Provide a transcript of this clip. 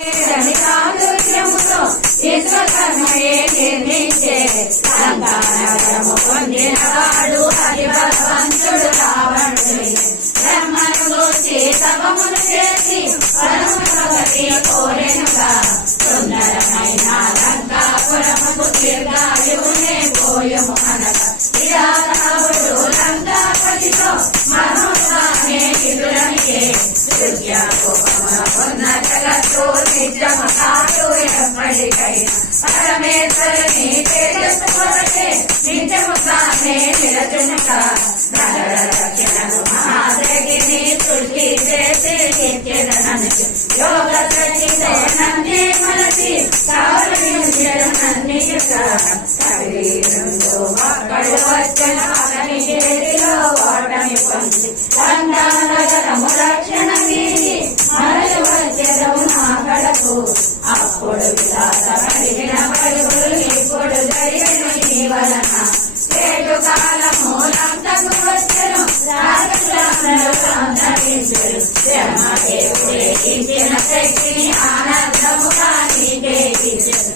ధనికాదుర్యముతో విశ్వకర్మయే నిర్మించే లంకానగరము పొందినవాడు హరి భగవంతుడు రావణుడు. బ్రహ్మను గూర్చి తపమును చేసి పరమభగతి కోరెనుగా సుందరమైన లంకాపురముకు దీర్ఘాయువునే పోయము అనగా విరాటావుడు లంకాపతితో మనోగానే విదురనికే దుర్యాకోపమున పొన్న జగత్తు నిజము కాదు ఎప్పటికైనా పరమేశ్వరుని తేజస్సు కొరకే నిజము తానే నిరతునుక నరరక్షణను మహాదేవిని సృష్టి చేసి నిత్యదనను యోగ ప్రచితో నన్నే మనసి సావరించడు నన్నియుగా శరీరంలో ఒక్కడు వచ్చిన అతని చేతిలో ఓటమి పొంది లంకానగరము రక్షణ వీడి మరలు వచ్చెదవు నా కడకు. అప్పుడు విలాస కలిగిన పలుకులు ఇప్పుడు జరిగిన నీ వలన ఏడు కాలము లంకకు వచ్చెను రాజకులందరూ సంతరించెను. బ్రహ్మదేవుడే ఇచ్చిన శక్తిని ఆనందముగా నీకే ఇచ్చెను.